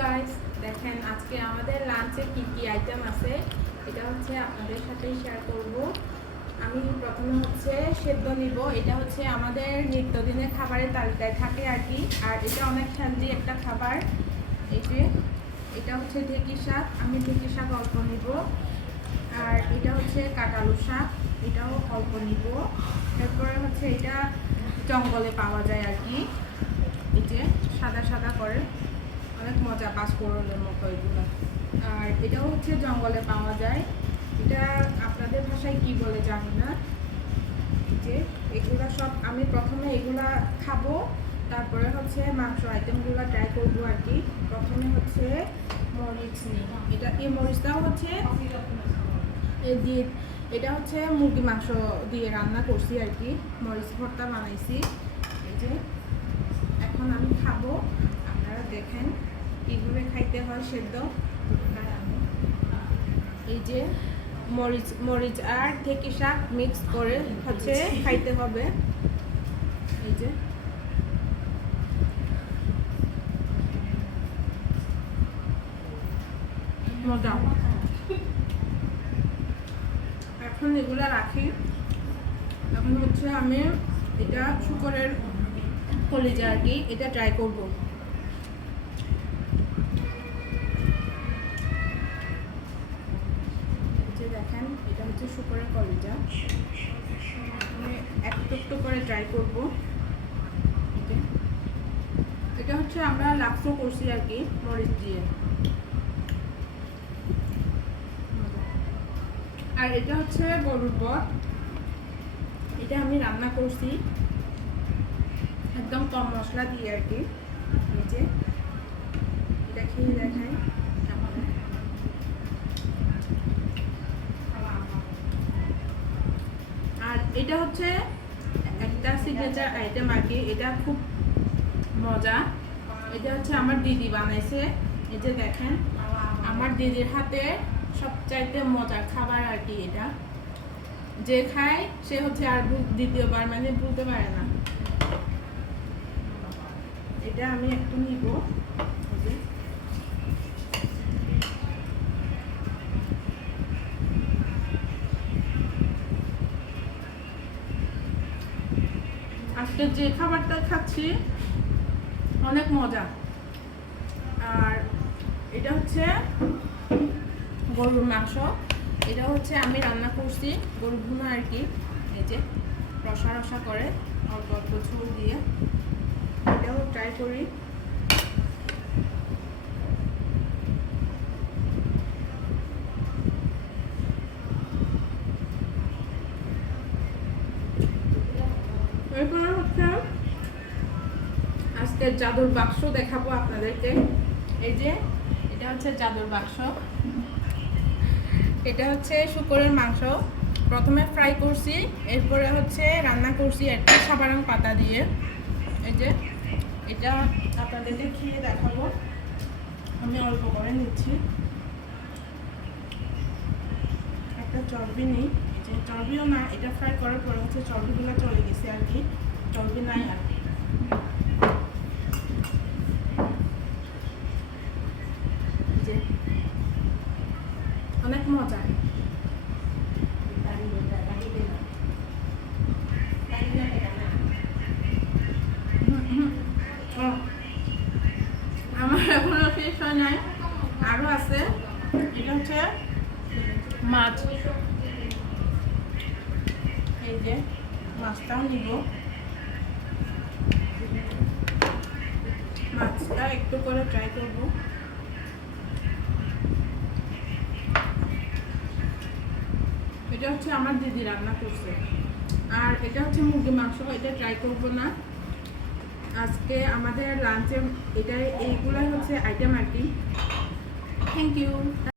Guys, দেখেন আজকে আমাদের লাঞ্চে কি কি আইটেম আছে এটা হচ্ছে আপনাদের সাথেই শেয়ার করব। আমি প্রথমে হচ্ছে সেদ্ধ নিব। এটা হচ্ছে আমাদের নিত্যদিনের খাবারের তালিকায় থাকে আর কি, আর এটা অনেক হেলদি একটা খাবার। এই যে এটা হচ্ছে ঢেঁকি শাক, আমি ঢেঁকি শাক অল্প নিব। আর এটা হচ্ছে কাঁঠালু শাক, এটাও অল্প নিব। এরপরে হচ্ছে এটা জঙ্গলে পাওয়া যায় আর কি, এই যে সাদা সাদা করে, অনেক মজা, পাঁচফোড়নের মতো এগুলো। আর এটাও হচ্ছে জঙ্গলে পাওয়া যায়, এটা আপনাদের ভাষায় কি বলে জানি না। যে এগুলা সব আমি প্রথমে এগুলা খাবো, তারপরে হচ্ছে মাংস আইটেমগুলো ট্রাই করবো আর কি। প্রথমে হচ্ছে মরিচ নিই, এটা এই মরিচটাও হচ্ছে দিয়ে, এটা হচ্ছে মুরগি মাংস দিয়ে রান্না করছি আর কি, মরিচ ভর্তা বানাইছি। এই যে এখন আমি খাবো, আপনারা দেখেন কীভাবে খাইতে হয় সেদ্ধ। এই যে মরিচ মরিচ আর ঢেঁকি শাক মিক্স করে হচ্ছে খাইতে হবে। এই যে মজা। এখন এগুলা রাখি, এখন হচ্ছে আমি এটা শুকরের কলিজা আর কি, এটা ট্রাই করবো। দেখেন এটা হচ্ছে শুকরের কলিজা, আমি একটু একটু করে ট্রাই করব। এটা হচ্ছে আমরা লাক্সো করছি আর কি মরিচ দিয়ে। আর এটা হচ্ছে গরুর বট, এটা আমি রান্না করছি একদম কম মশলা দিয়ে আর কি। এই যে এটা খেয়ে দেখাই। আর এটা হচ্ছে একটা সিগনেচার আইটেম আর কি, এটা খুব মজা। এটা হচ্ছে আমার দিদি বানাইছে। এই যে দেখেন আমার দিদির হাতে সবচাইতে মজার খাবার আর কি এটা, যে খায় সে হচ্ছে আর দ্বিতীয়বার মানে ভুলতে পারে না। এটা আমি একটু নিব। আজকে যে খাবারটা খাচ্ছি অনেক মজা। আর এটা হচ্ছে গরুর মাংস, এটা হচ্ছে আমি রান্না করছি গরুর ভুনা আর কি। এই যে রসা রসা করে অল্প অল্প ঝোল দিয়ে, এটাও ট্রাই করি। এরপরে হচ্ছে আজকে জাদুর বাক্স দেখাবো আপনাদেরকে। এই যে এটা হচ্ছে জাদুর বাক্স, এটা হচ্ছে শুকরের মাংস, প্রথমে ফ্রাই করছি, এরপরে হচ্ছে রান্না করছি একটা সাবারাং পাতা দিয়ে। এই যে এটা আপনাদের খেয়ে দেখাবো, আমি অল্প করে নিচ্ছি। একটা চর্বি নেই, এই যে চর্বিও না, এটা ফ্রাই করার পরে হচ্ছে চর্বিগুলো চলে গেছে আর কি, চর্বি নাই আর কি। অনেক মজা। আমার এখনো শেষ হয় নাই, আরো আছে। এটা হচ্ছে মাছ, এই যে মাছটাও নিব। মাছটা একটু করে ট্রাই করবো। এটা হচ্ছে আমার দিদি রান্না করছে। আর এটা হচ্ছে মুরগি মাংস, এটা ট্রাই করব না আজকে আমাদের লাঞ্চে। এটাই এইগুলাই হচ্ছে আইটেম আর কি। Thank you.